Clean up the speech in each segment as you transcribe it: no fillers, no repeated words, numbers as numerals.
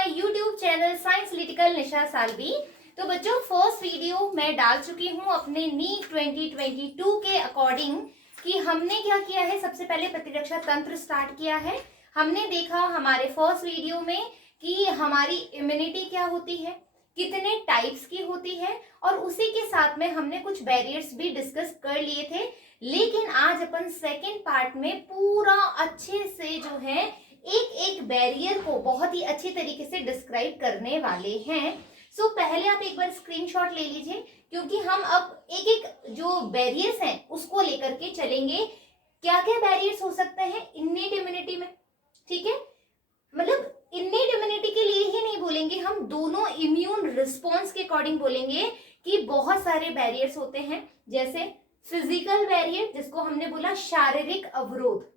My YouTube channel science लिटिकल निशा सालवी। तो बच्चों, first video मैं डाल चुकी हूँ अपने नीट 2022 के अकॉर्डिंग कि हमने क्या किया है। सबसे पहले प्रतिरक्षा तंत्र स्टार्ट किया है। हमने देखा हमारे फर्स्ट वीडियो में कि हमारी इम्यूनिटी क्या होती है, कितने टाइप्स की होती है, और उसी के साथ में हमने कुछ बैरियर्स भी डिस्कस कर लिए थे। लेकिन आज अपन सेकेंड पार्ट में पूरा अच्छे से जो है एक एक बैरियर को बहुत ही अच्छी तरीके से डिस्क्राइब करने वाले हैं। सो पहले आप एक बार स्क्रीनशॉट ले लीजिए, क्योंकि हम अब एक एक जो बैरियर्स हैं उसको लेकर के चलेंगे। क्या क्या बैरियर्स हो सकते हैं इन्नेट इम्यूनिटी में, ठीक है। मतलब इन्नेट इम्यूनिटी के लिए ही नहीं बोलेंगे, हम दोनों इम्यून रिस्पॉन्स के अकॉर्डिंग बोलेंगे कि बहुत सारे बैरियर्स होते हैं। जैसे फिजिकल बैरियर, जिसको हमने बोला शारीरिक अवरोध।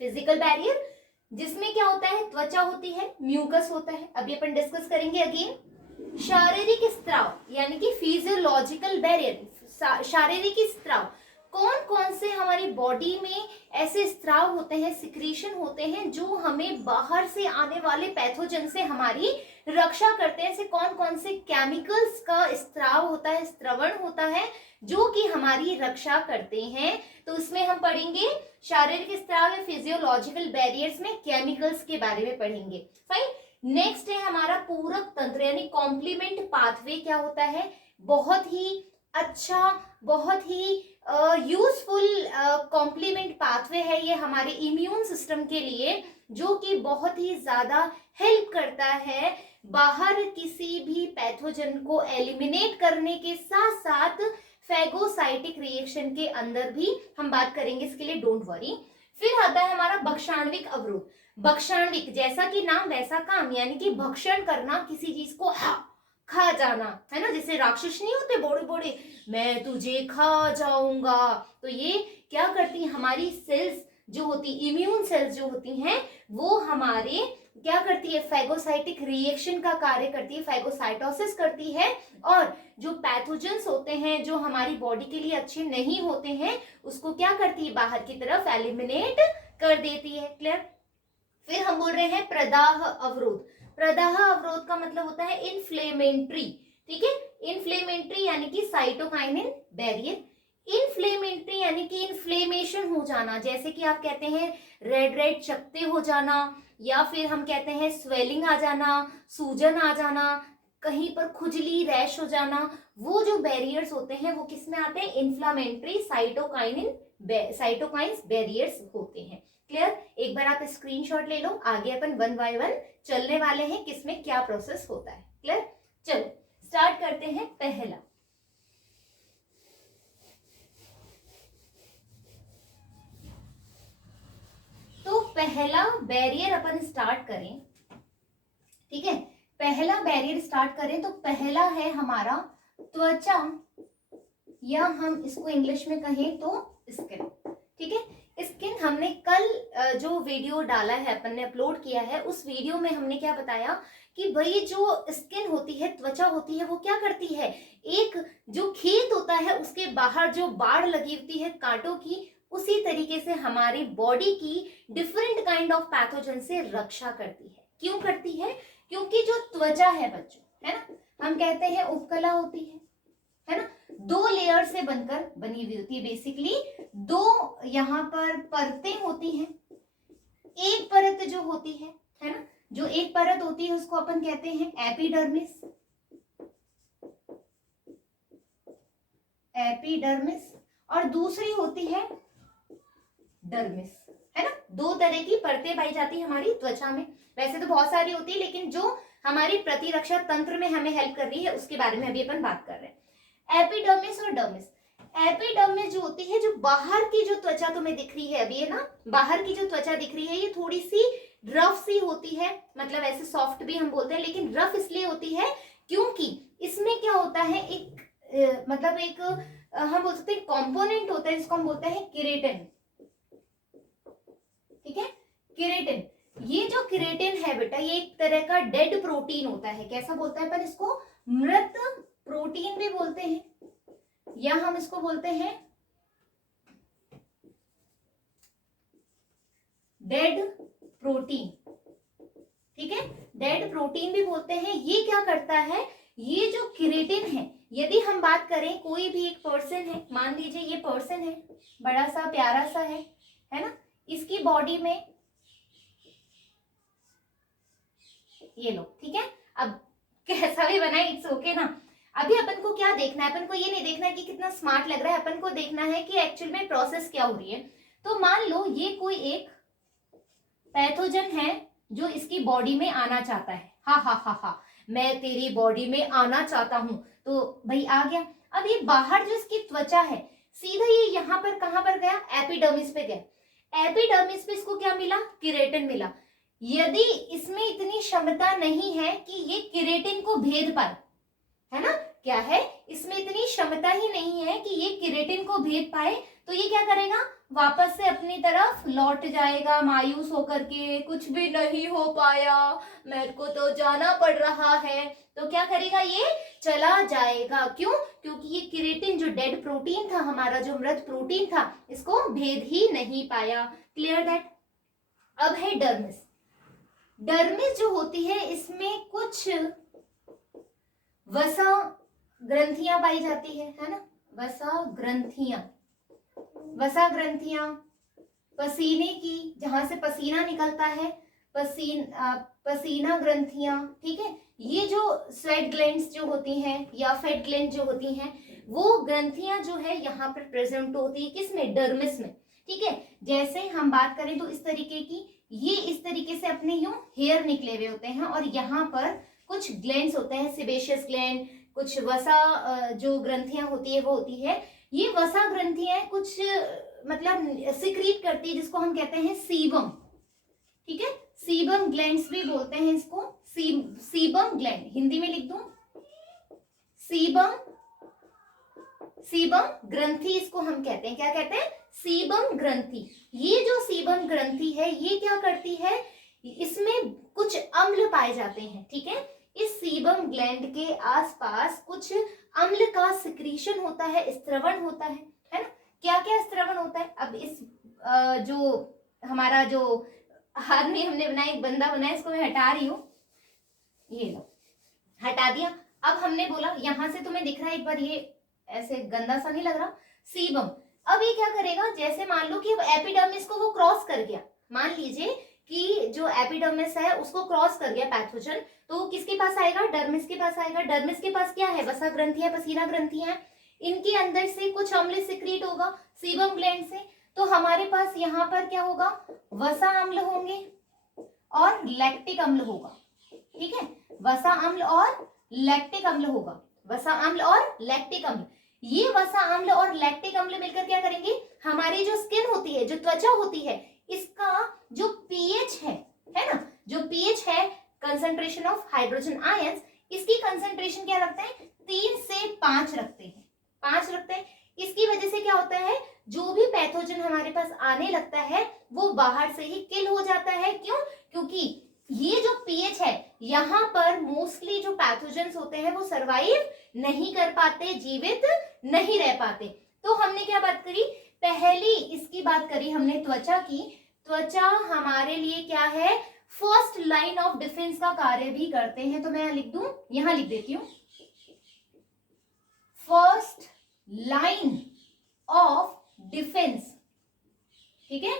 फिजिकल बैरियर जिसमें क्या होता है, त्वचा होती है, म्यूकस होता है, अभी अपन डिस्कस करेंगे अगेन। शारीरिक स्त्राव यानी कि फिजियोलॉजिकल बैरियर, शारीरिक स्त्राव, कौन कौन से हमारी बॉडी में ऐसे स्त्राव होते हैं, सिक्रीशन होते हैं जो हमें बाहर से आने वाले पैथोजन से हमारी रक्षा करते हैं। ऐसे कौन कौन से केमिकल्स का स्त्राव होता है, स्त्रवण होता है जो कि हमारी रक्षा करते हैं। तो इसमें हम पढ़ेंगे शारीरिक स्त्राव या फिजियोलॉजिकल बैरियर्स में केमिकल्स के बारे में पढ़ेंगे। फाइन। नेक्स्ट है हमारा पूरक तंत्र यानी कॉम्प्लीमेंट पाथवे। क्या होता है, बहुत ही अच्छा, बहुत ही यूजफुल कॉम्प्लीमेंट पाथवे है ये हमारे इम्यून सिस्टम के लिए, जो कि बहुत ही ज्यादा हेल्प करता है बाहर किसी भी पैथोजन को एलिमिनेट करने के साथ साथ फैगोसाइटिक रिएक्शन के अंदर भी हम बात करेंगे, इसके लिए डोंट वरी। फिर आता है हमारा भक्षाणविक अवरोध। भक्षाणविक जैसा कि नाम वैसा काम, यानी कि भक्षण करना, किसी चीज को खा जाना, है ना। जैसे राक्षस नहीं होते बड़े बड़े, मैं तुझे खा जाऊंगा। तो ये क्या करती है, हमारी सेल्स जो होती, इम्यून सेल्स जो होती हैं, वो हमारे क्या करती है, फैगोसाइटिक रिएक्शन का कार्य करती है, फैगोसाइटोसिस करती है, और जो पैथोजेंस होते हैं जो हमारी बॉडी के लिए अच्छे नहीं होते हैं उसको क्या करती है, बाहर की तरफ एलिमिनेट कर देती है। क्लियर। फिर हम बोल रहे हैं प्रदाह अवरोध। प्रदाह अवरोध का मतलब होता है इन्फ्लेमेटरी, ठीक है। इन्फ्लेमेटरी यानी कि साइटोकाइनिन बैरियर। इन्फ्लेमेटरी यानी कि इन्फ्लेमेशन हो जाना, जैसे कि आप कहते हैं रेड रेड चकते हो जाना, या फिर हम कहते हैं स्वेलिंग आ जाना, सूजन आ जाना, कहीं पर खुजली, रैश हो जाना। वो जो बैरियर्स होते हैं वो किस में आते हैं, इन्फ्लामेटरी साइटोकाइन्स बैरियर्स होते हैं। क्लियर। एक बार आप स्क्रीनशॉट ले लो, आगे अपन वन बाय वन चलने वाले हैं किसमें क्या प्रोसेस होता है। क्लियर। चलो स्टार्ट करते हैं। पहला, तो पहला बैरियर अपन स्टार्ट करें, ठीक है। पहला बैरियर स्टार्ट करें तो पहला है हमारा त्वचा, या हम इसको इंग्लिश में कहें तो स्किन, ठीक है। स्किन हमने कल जो वीडियो डाला है, अपन ने अपलोड किया है, उस वीडियो में हमने क्या बताया कि भाई जो स्किन होती है, त्वचा होती है, वो क्या करती है, एक जो खेत होता है उसके बाहर जो बाड़ लगी होती है कांटों की, उसी तरीके से हमारी बॉडी की डिफरेंट काइंड ऑफ पैथोजन से रक्षा करती है। क्यों करती है, क्योंकि जो त्वचा है बच्चों, है ना, हम कहते हैं उपकला होती है ना, 2 लेयर से बनकर बनी हुई होती है। बेसिकली 2 यहाँ पर परतें होती हैं। एक परत जो होती है ना, जो एक परत होती है उसको अपन कहते हैं एपिडर्मिस, एपिडर्मिस, और दूसरी होती है डर्मिस, है ना। 2 तरह की परतें पाई जाती है हमारी त्वचा में। वैसे तो बहुत सारी होती है, लेकिन जो हमारी प्रतिरक्षा तंत्र में हमें हेल्प कर रही है उसके बारे में अभी अपन बात कर रहे हैं। एपिडर्मिस और डर्मिस। एपिडर्मिस जो होती है, जो बाहर की जो त्वचा तुम्हें दिख रही है अभी, है ना, बाहर की जो त्वचा दिख रही है ये थोड़ी सी रफ सी होती है, मतलब ऐसे सॉफ्ट भी हम बोलते हैं, लेकिन रफ इसलिए होती है क्योंकि इसमें क्या होता है, एक मतलब एक हम बोल सकते हैं कॉम्पोनेंट होता है जिसको हम बोलते हैं केराटिन, ठीक है। केराटिन, ये जो केराटिन है बेटा, ये एक तरह का डेड प्रोटीन होता है। कैसा बोलता है अपन इसको, मृत प्रोटीन भी बोलते हैं, या हम इसको बोलते हैं डेड प्रोटीन, ठीक है। डेड प्रोटीन भी बोलते हैं। ये क्या करता है, ये जो केराटिन है, यदि हम बात करें कोई भी एक पर्सन है, मान लीजिए ये पर्सन है, बड़ा सा प्यारा सा है ना, इसकी बॉडी में ये लो, ठीक है, अब कैसा भी बना है इट्स ओके ना। अभी अपन को क्या देखना है, अपन को ये नहीं देखना है कि कितना स्मार्ट लग रहा है, अपन को देखना है कि एक्चुअल में प्रोसेस क्या हो रही है। तो मान लो ये कोई एक पैथोजन है जो इसकी बॉडी में आना चाहता है, हा हा हा हा, मैं तेरी बॉडी में आना चाहता हूं, तो भाई आ गया। अब ये बाहर जो इसकी त्वचा है, सीधा ये यहाँ पर कहां पर गया, एपिडर्मिस पे गया। एपिडर्मिस पे इसको क्या मिला, केराटिन मिला। यदि इसमें इतनी क्षमता नहीं है कि ये केराटिन को भेद पाए, है ना, क्या है, इसमें इतनी क्षमता ही नहीं है कि ये केराटिन को भेद पाए, तो ये क्या करेगा, वापस से अपनी तरफ लौट जाएगा मायूस होकर के, कुछ भी नहीं हो पाया, मेरे को तो जाना पड़ रहा है। तो क्या करेगा, ये चला जाएगा। क्यों, क्योंकि ये केराटिन जो डेड प्रोटीन था, हमारा जो मृत प्रोटीन था, इसको भेद ही नहीं पाया। Clear that. अब है डर्मिस। डर्मिस जो होती है, इसमें कुछ वसा ग्रंथियां पाई जाती है ना, वसा ग्रंथियां, वसा ग्रंथियां पसीने की, जहां से पसीना निकलता है, पसीना ग्रंथियां, ठीक है। ये जो स्वेट ग्लैंड्स जो होती हैं या फेट ग्लैंड जो होती हैं, वो ग्रंथियां जो है यहाँ पर प्रेजेंट होती है, किसमें, डर्मिस में, ठीक है। जैसे हम बात करें तो इस तरीके की, ये इस तरीके से अपने यूं हेयर निकले हुए होते हैं, और यहाँ पर कुछ ग्लैंड्स होते हैं, सेबेशियस ग्लैंड, कुछ वसा जो ग्रंथियां होती है वो होती है। ये वसा ग्रंथियां कुछ मतलब सिक्रीट करती है, जिसको हम कहते हैं सीबम, ठीक है। सीबम ग्लैंड्स भी बोलते हैं इसको, सीबम ग्लैंड, हिंदी में लिख दूं, सीबम ग्रंथि इसको हम कहते हैं, क्या कहते हैं, सीबम ग्रंथि। ये जो सीबम ग्रंथि है, ये क्या करती है, इसमें कुछ अम्ल पाए जाते हैं, ठीक है। इस सीबम ग्लैंड के आसपास कुछ अम्ल का सिक्रीशन होता है, स्त्रवण होता है ना। क्या क्या स्त्रवण होता है, अब इस जो हमारा जो हाथ में हमने बनाया, एक बंदा बनाया, इसको मैं हटा रही हूं, ये लो, हटा दिया। अब हमने बोला यहां से तुम्हें दिख रहा है, एक बार ये ऐसे गंदा सा नहीं लग रहा, सीबम। अब ये क्या करेगा, जैसे मान लो कि अब एपिडर्मिस को वो क्रॉस कर गया, मान लीजिए कि जो एपिडर्मिस है उसको क्रॉस कर गया पैथोजन, तो किसके पास आएगा, डर्मिस के पास आएगा। डर्मिस के पास क्या है, वसा ग्रंथियां, पसीना ग्रंथियां, इनके अंदर से कुछ अम्ल सिक्रीट होगा सीबम ग्लैंड से, तो हमारे पास यहाँ पर क्या होगा, वसा अम्ल होंगे और लैक्टिक अम्ल होगा, ठीक है। वसा अम्ल और लैक्टिक अम्ल होगा, वसा अम्ल और लैक्टिक अम्ल। ये वसा अम्ल और लैक्टिक अम्ल मिलकर क्या करेंगे, हमारी जो स्किन होती है, जो त्वचा होती है, इसका जो पीएच है ना, जो पीएच है, कंसंट्रेशन ऑफ हाइड्रोजन आयंस, इसकी कंसंट्रेशन क्या रखते हैं, 3 से 5 रखते हैं, 5 रखते हैं। इसकी वजह से क्या होता है, जो भी पैथोजन हमारे पास आने लगता है वो बाहर से ही किल हो जाता है। क्यों, क्योंकि ये जो पीएच है, यहाँ पर मोस्टली जो पैथोजेंस होते हैं वो सरवाइव नहीं कर पाते, जीवित नहीं रह पाते। तो हमने क्या बात करी, पहली इसकी बात करी हमने त्वचा की। त्वचा हमारे लिए क्या है, फर्स्ट लाइन ऑफ डिफेंस का कार्य भी करते हैं। तो मैं लिख दूं, यहां लिख देती हूं, फर्स्ट लाइन ऑफ डिफेंस, ठीक है।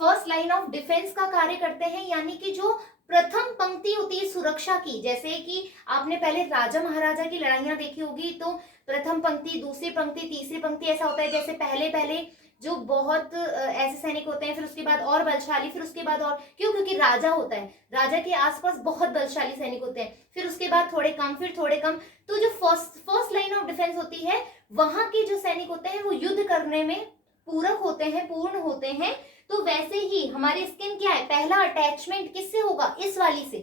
फर्स्ट लाइन ऑफ डिफेंस का कार्य करते हैं, यानी कि जो प्रथम पंक्ति होती है सुरक्षा की, जैसे कि आपने पहले राजा महाराजा की लड़ाइयां देखी होगी, तो प्रथम पंक्ति, दूसरी पंक्ति, तीसरी पंक्ति, ऐसा होता है। जैसे पहले पहले जो बहुत ऐसे सैनिक होते हैं, फिर उसके बाद और बलशाली, फिर उसके बाद और, क्यों, क्योंकि राजा होता है, राजा के आसपास बहुत बलशाली सैनिक होते हैं, फिर उसके बाद थोड़े कम, फिर थोड़े कम। तो जो फर्स्ट लाइन ऑफ डिफेंस होती है, वहां के जो सैनिक होते हैं वो युद्ध करने में पूरक होते हैं, पूर्ण होते हैं। तो वैसे ही हमारी स्किन क्या है, पहला अटैचमेंट किससे होगा, इस वाली से,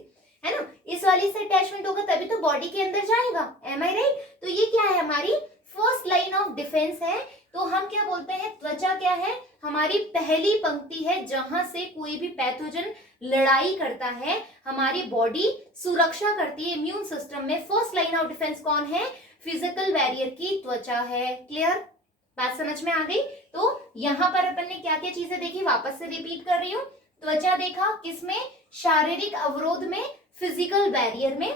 है ना, इस वाली से अटैचमेंट होगा तभी तो बॉडी के अंदर जाएगा, एम आई राइट। तो ये क्या है, हमारी फर्स्ट लाइन ऑफ डिफेंस है। तो हम क्या बोलते हैं, त्वचा क्या है, हमारी पहली पंक्ति है जहां से कोई भी पैथोजन लड़ाई करता है, हमारी बॉडी सुरक्षा करती है। इम्यून सिस्टम में फर्स्ट लाइन ऑफ डिफेंस कौन है, फिजिकल बैरियर की त्वचा है। क्लियर, बात समझ में आ गई। तो यहाँ पर अपन ने क्या क्या चीजें देखी, वापस से रिपीट कर रही हूँ। त्वचा देखा किसमें, शारीरिक अवरोध में, फिजिकल बैरियर में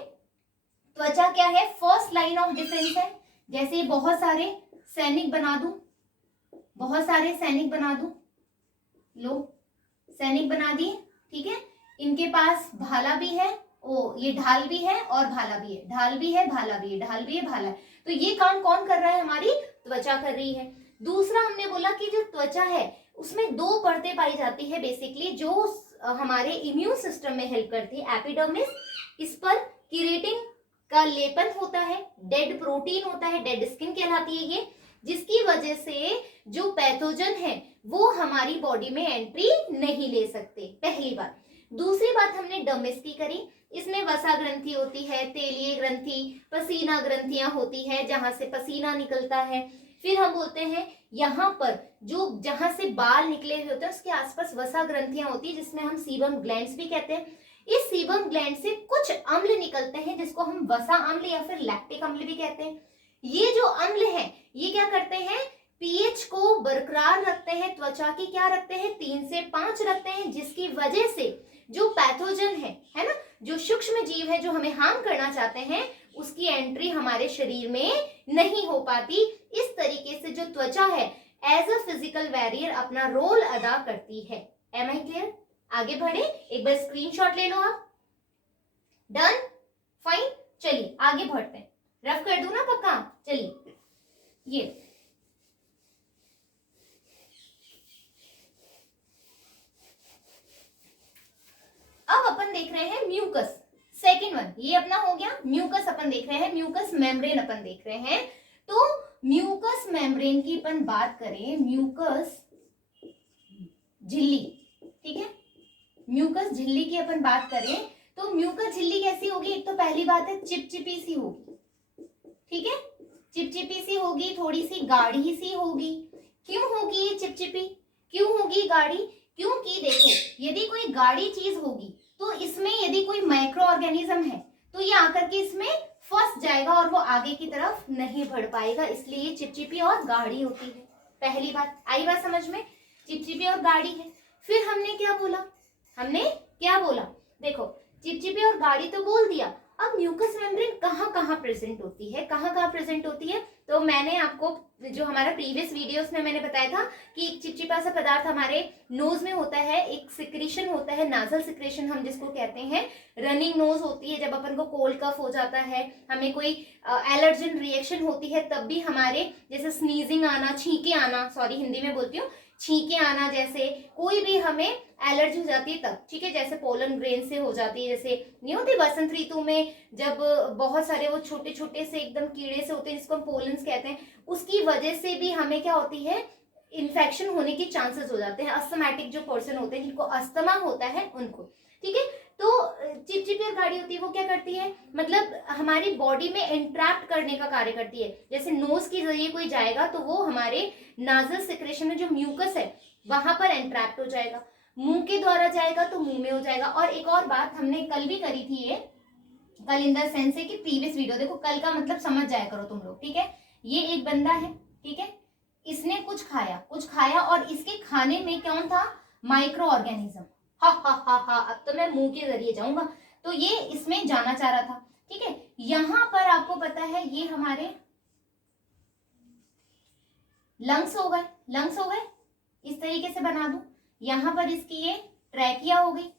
त्वचा क्या है, फर्स्ट लाइन ऑफ डिफेंस है। जैसे बहुत सारे सैनिक बना दूं, बहुत सारे सैनिक बना दूं, लो सैनिक बना दिए, ठीक है। इनके पास भाला भी है, ये ढाल भी है और भाला भी है, ढाल भी है भाला भी है, ढाल भी है भाला है। तो ये काम कौन कर रहा है, हमारी त्वचा कर रही है। दूसरा हमने बोला कि जो त्वचा है उसमें दो परतें पाई जाती है बेसिकली, जो हमारे इम्यून सिस्टम में हेल्प करती है। एपिडर्मिस, इस पर केराटिन का लेपन होता है, डेड प्रोटीन होता है, डेड स्किन कहलाती है ये, जिसकी वजह से जो पैथोजन है वो हमारी बॉडी में एंट्री नहीं ले सकते, पहली बात। दूसरी बात हमने डर्मिस की करी, इसमें वसा ग्रंथि होती है, तेलीय ग्रंथि, पसीना ग्रंथियां होती है जहां से पसीना निकलता है। फिर हम बोलते हैं यहाँ पर जो जहां से बाल निकले हुए होते हैं उसके आसपास वसा ग्रंथियां होती है, जिसमें हम सीबम ग्लैंड्स भी कहते हैं। इस सीबम ग्लैंड से कुछ अम्ल निकलते हैं जिसको हम वसा अम्ल या फिर लैक्टिक अम्ल भी कहते हैं। ये जो अम्ल है ये क्या करते हैं, पीएच को बरकरार रखते हैं, त्वचा की क्या रखते हैं, 3 से 5 रखते हैं, जिसकी वजह से जो पैथोजन है ना, जो सूक्ष्म जीव है जो हमें हार्म करना चाहते हैं, उसकी एंट्री हमारे शरीर में नहीं हो पाती। इस तरीके से जो त्वचा है एज अ फिजिकल बैरियर अपना रोल अदा करती है। Am I clear? आगे बढ़े, एक बार स्क्रीनशॉट ले लो आप। डन, फाइन, चलिए आगे बढ़ते हैं। रफ कर दूं ना पक्का? चलिए, ये अब अपन देख रहे हैं म्यूकस, सेकेंड वन, ये अपना हो गया। म्यूकस अपन देख रहे हैं, म्यूकस मेम्ब्रेन अपन देख रहे हैं। तो म्यूकस मेम्ब्रेन की अपन बात करें, म्यूकस झिल्ली, ठीक है, म्यूकस झिल्ली की अपन बात करें तो म्यूकस झिल्ली कैसी होगी, एक तो पहली बात है चिपचिपी सी होगी, ठीक है, चिपचिपी सी होगी, थोड़ी सी गाढ़ी सी होगी। क्यों होगी ये चिपचिपी, क्यों होगी गाढ़ी? क्योंकि देखो यदि कोई गाढ़ी चीज होगी तो इसमें यदि कोई माइक्रो ऑर्गेनिज्म है तो ये आकर के इसमें फंस जाएगा और वो आगे की तरफ नहीं बढ़ पाएगा, इसलिए ये चिपचिपी और गाढ़ी होती है। पहली बात आई बात समझ में, चिपचिपी और गाढ़ी है। फिर हमने क्या बोला, हमने क्या बोला, देखो चिपचिपी और गाढ़ी तो बोल दिया, अब म्यूकस मेम्ब्रेन कहाँ कहाँ प्रेजेंट होती है, कहाँ कहाँ प्रेजेंट होती है? तो मैंने आपको जो हमारा प्रीवियस वीडियोस में मैंने बताया था कि एक चिपचिपा सा पदार्थ हमारे नोज में होता है, एक सिक्रेशन होता है, नाजल सिक्रेशन हम जिसको कहते हैं, रनिंग नोज होती है जब अपन को कोल्ड कफ हो जाता है, हमें कोई एलर्जन रिएक्शन होती है तब भी हमारे जैसे स्नीजिंग आना, छींके आना, सॉरी हिंदी में बोलती हूँ, छींके आना, जैसे कोई भी हमें एलर्जी हो जाती है तब, ठीक है, जैसे पोलन ग्रेन से हो जाती है, जैसे नहीं होती बसंत ऋतु में जब बहुत सारे वो छोटे छोटे से एकदम कीड़े से होते हैं जिसको हम पोलन्स कहते हैं, उसकी वजह से भी हमें क्या होती है, इन्फेक्शन होने के चांसेस हो जाते हैं। अस्थमैटिक जो पर्सन होते हैं जिनको अस्थमा होता है उनको, ठीक है। तो चिपचिपी और गाढ़ी होती है, वो क्या करती है, मतलब हमारी बॉडी में इंट्रैक्ट करने का कार्य करती है। जैसे नोज के जरिए कोई जाएगा तो वो हमारे नाजल सिक्रेशन में जो म्यूकस है वहां पर इंट्रैक्ट हो जाएगा, मुंह के द्वारा जाएगा तो मुंह में हो जाएगा। और एक और बात हमने कल भी करी थी, ये कल इन द सेंस है कि प्रीवियस वीडियो, देखो कल का मतलब समझ जाया करो तुम लोग, ठीक है। ये एक बंदा है, ठीक है, इसने कुछ खाया और इसके खाने में कौन था, माइक्रो ऑर्गेनिज्म। हा हा हा हा, अब तो मैं मुंह के जरिए जाऊंगा, तो ये इसमें जाना चाह रहा था, ठीक है। यहां पर आपको पता है ये हमारे लंग्स हो गए, लंग्स हो गए, इस तरीके से बना दूं। यहां पर इसकी ये ट्रैकिया हो गई,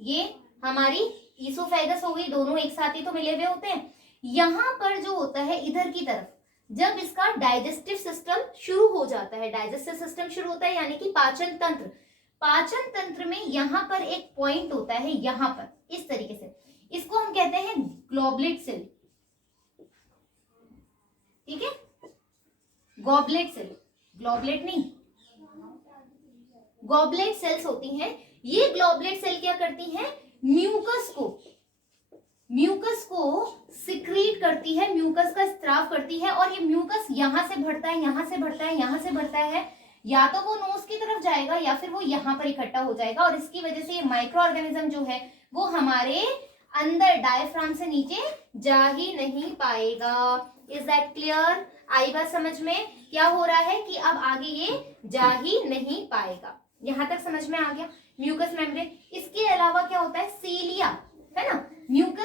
ये हमारी ईसोफेगस हो गई, दोनों एक साथ ही तो मिले हुए होते हैं। यहां पर जो होता है इधर की तरफ, जब इसका डाइजेस्टिव सिस्टम शुरू हो जाता है, डाइजेस्टिव सिस्टम शुरू होता है यानी कि पाचन तंत्र, पाचन तंत्र में यहां पर एक पॉइंट होता है, यहां पर इस तरीके से, इसको हम कहते हैं ग्लोबलेट सेल, ठीक है, गॉबलेट सेल, ग्लोबलेट नहीं, गॉबलेट सेल्स होती हैं। ये ग्लोबलेट सेल क्या करती हैं, म्यूकस को सिक्रीट करती है, म्यूकस का स्त्राव करती है, और ये म्यूकस यहां से बढ़ता है, यहां से बढ़ता है, यहां से बढ़ता है, या तो वो नोज की तरफ जाएगा या फिर वो यहां पर इकट्ठा हो जाएगा, और इसकी वजह से ये माइक्रो ऑर्गेनिज्म जो है वो हमारे अंदर डायफ्राम से नीचे जा ही नहीं पाएगा। Is that clear? आई बात समझ में? क्या हो रहा है कि अब आगे ये जा ही नहीं पाएगा, यहां तक समझ में आ गया। म्यूकस मेम्ब्रेन, इसके अलावा क्या होता है, सीलिया, है ना,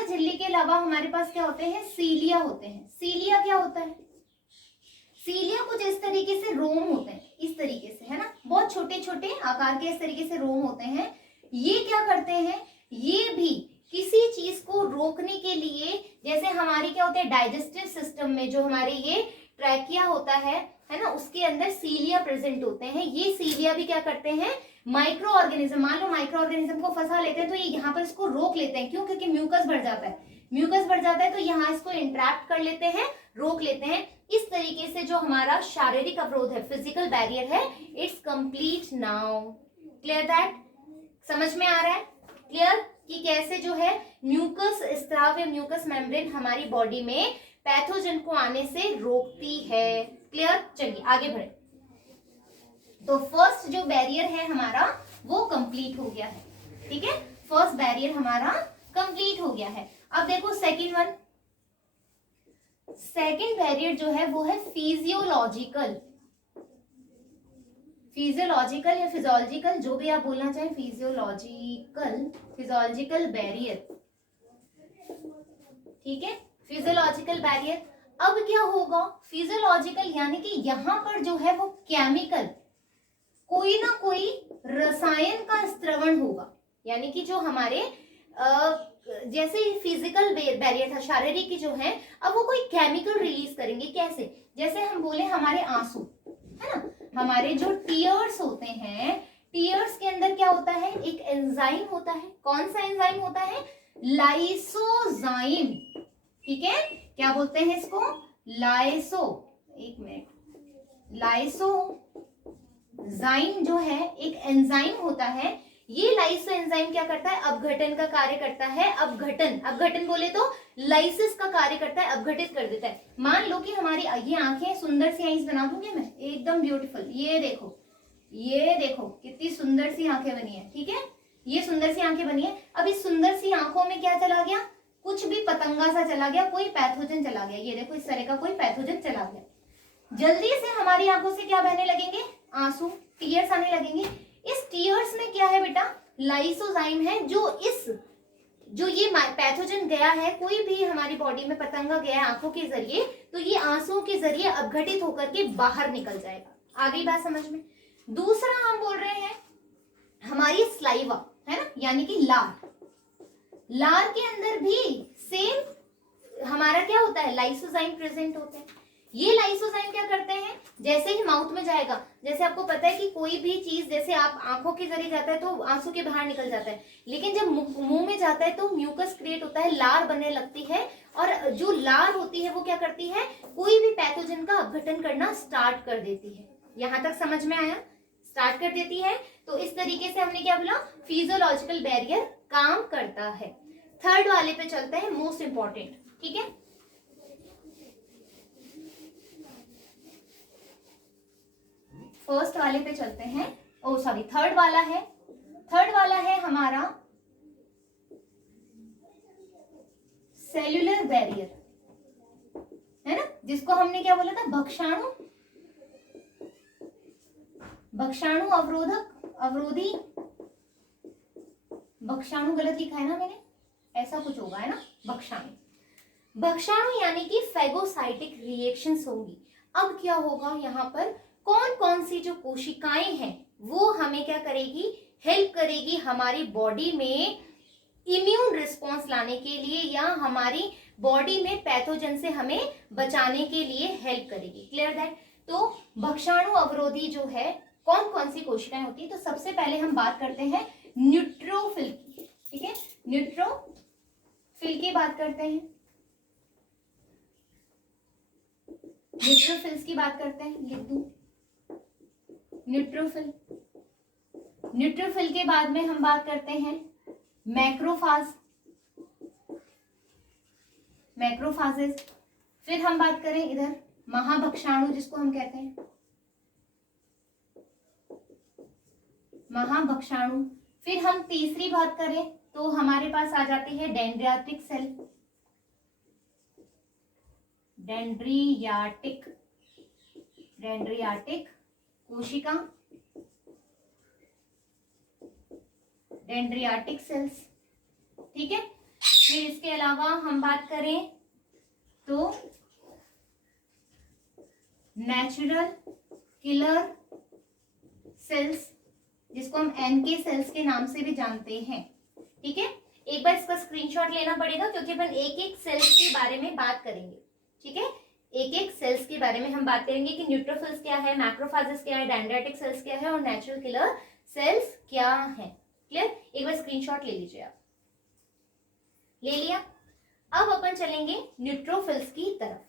झिल्ली के अलावा हमारे पास क्या होते हैं, सीलिया होते हैं। सीलिया क्या होता है, सीलिया कुछ इस तरीके से रोम होते हैं, इस तरीके से, है ना, बहुत छोटे छोटे आकार के इस तरीके से रोम होते हैं। ये क्या करते हैं, ये भी किसी चीज को रोकने के लिए, जैसे हमारी क्या होते हैं डाइजेस्टिव सिस्टम में जो हमारे ये ट्रैकिया होता है ना, उसके अंदर सीलिया प्रेजेंट होते हैं। ये सीलिया भी क्या करते हैं, माइक्रो ऑर्गेनिज्म, मान लो माइक्रो ऑर्गेनिज्म को फंसा लेते हैं तो ये यहाँ पर इसको रोक लेते हैं। क्यों, क्योंकि म्यूकस बढ़ जाता है, म्यूकस बढ़ जाता है तो यहाँ इसको इंट्रैप्ट कर लेते हैं, रोक लेते हैं। इस तरीके से जो हमारा शारीरिक अवरोध है, फिजिकल बैरियर है, it's complete now. Clear that, समझ में आ रहा है क्लियर कि कैसे जो है म्यूकस स्त्राव या म्यूकस मेम्ब्रेन हमारी बॉडी में पैथोजन को आने से रोकती है। क्लियर, चलिए आगे बढ़े। तो फर्स्ट जो बैरियर है हमारा वो कंप्लीट हो गया है, ठीक है, फर्स्ट बैरियर हमारा कंप्लीट हो गया है। अब देखो सेकंड वन, सेकंड बैरियर जो है वो है फिजियोलॉजिकल, फिजियोलॉजिकल या फिजियोलॉजिकल, जो भी आप बोलना चाहें, फिजियोलॉजिकल, फिजियोलॉजिकल बैरियर, ठीक है, फिजियोलॉजिकल बैरियर। अब क्या होगा, फिजियोलॉजिकल यानी कि यहां पर जो है वो केमिकल, कोई ना कोई रसायन का स्त्रवण होगा, यानी कि जो हमारे जैसे फिजिकल बैरियर था, शारीरिक की जो है, अब वो कोई केमिकल रिलीज करेंगे। कैसे, जैसे हम बोले हमारे आंसू, है ना, हमारे जो टीयर्स होते हैं, टीयर्स के अंदर क्या होता है, एक एंजाइम होता है। कौन सा एंजाइम होता है, लाइसोजाइम, ठीक है, क्या बोलते हैं इसको, लाइसो, एक मिनट, लाइसोजाइम जो है एक एंजाइम होता है। ये लाइसो एंजाइम क्या करता है, अपघटन का कार्य करता है। अपघटन बोले तो लाइसिस का कार्य करता है, अपघटित कर देता है। मान लो कि हमारी ये आंखें सुंदर सी आईज बना दूंगी मैं, एकदम ब्यूटीफुल, ये देखो, ये देखो कितनी सुंदर सी आंखें बनी है, ठीक है, ये सुंदर सी आंखें बनी है। अब इस सुंदर सी आंखों में क्या चला गया, कुछ भी पतंगा सा चला गया, कोई पैथोजन चला गया, ये देखो इस तरह का कोई पैथोजन चला गया। जल्दी से हमारी आंखों से क्या बहने लगेंगे, आंसू, टीयर्स आने लगेंगे। इस टीयर्स में क्या है बेटा, लाइसोजाइम है, जो ये पैथोजन गया है, कोई भी हमारी बॉडी में पतंगा गया है आंखों के जरिए, तो ये आंसुओं के जरिए अपघटित होकर के बाहर निकल जाएगा। आ गई बात समझ में। दूसरा हम बोल रहे हैं हमारी स्लाइवा, है ना, यानी कि लार के अंदर भी सेम हमारा क्या होता है, लाइसोजाइम प्रेजेंट होते हैं। ये लाइसोजाइम क्या करते हैं, जैसे ही माउथ में जाएगा, जैसे आपको पता है कि कोई भी चीज जैसे आप आंखों के जरिए जाता है तो आंसू के बाहर निकल जाता है, लेकिन जब मुंह में जाता है तो म्यूकस क्रिएट होता है, लार बनने लगती है, और जो लार होती है वो क्या करती है, कोई भी पैथोजन का अपघटन करना स्टार्ट कर देती है। यहां तक समझ में आया, स्टार्ट कर देती है। तो इस तरीके से हमने क्या बोला, फिजियोलॉजिकल बैरियर काम करता है। थर्ड वाले पे चलते हैं, मोस्ट इंपॉर्टेंट, ठीक है, फर्स्ट वाले पे चलते हैं, ओ सॉरी थर्ड वाला है हमारा सेल्यूलर बैरियर, है ना, जिसको हमने क्या बोला था, भक्षाणु अवरोधी, भक्षाणु गलत लिखा है ना मैंने, ऐसा कुछ होगा, है ना, भक्षाणु यानी कि फैगोसाइटिक रिएक्शंस होंगी। अब क्या होगा, यहाँ पर कौन कौन सी जो कोशिकाएं हैं वो हमें क्या करेगी, हेल्प करेगी हमारी बॉडी में इम्यून रिस्पॉन्स लाने के लिए, या हमारी बॉडी में पैथोजन से हमें बचाने के लिए हेल्प करेगी। Clear that. तो भक्षाणु अवरोधी जो है कौन कौन सी कोशिकाएं होती है, तो सबसे पहले हम बात करते हैं न्यूट्रोफिल की, ठीक है, न्यूट्रोफिल की बात करते हैं, न्यूट्रोफिल्स की बात करते हैं, लिख दूं न्यूट्रोफिल के बाद में हम बात करते हैं मैक्रोफाजेस, फिर हम बात करें इधर महाभक्षाणु जिसको हम कहते हैं महाभक्षाणु, फिर हम तीसरी बात करें तो हमारे पास आ जाती है डेंड्रियाटिक सेल, डेंड्रियाटिक कोशिका, डेंड्रियाटिक सेल्स, ठीक है। फिर इसके अलावा हम बात करें तो नेचुरल किलर सेल्स, जिसको हम एनके सेल्स के नाम से भी जानते हैं। ठीक है, एक बार इसका स्क्रीनशॉट लेना पड़ेगा क्योंकि अपन एक एक सेल्स के बारे में बात करेंगे। ठीक है, एक एक सेल्स के बारे में हम बात करेंगे कि न्यूट्रोफिल्स क्या है, मैक्रोफेजेस क्या है, डेंड्राइटिक सेल्स क्या है और नेचुरल किलर सेल्स क्या है। क्लियर, एक बार स्क्रीनशॉट ले लीजिए आप। ले लिया। अब अपन चलेंगे न्यूट्रोफिल्स की तरफ।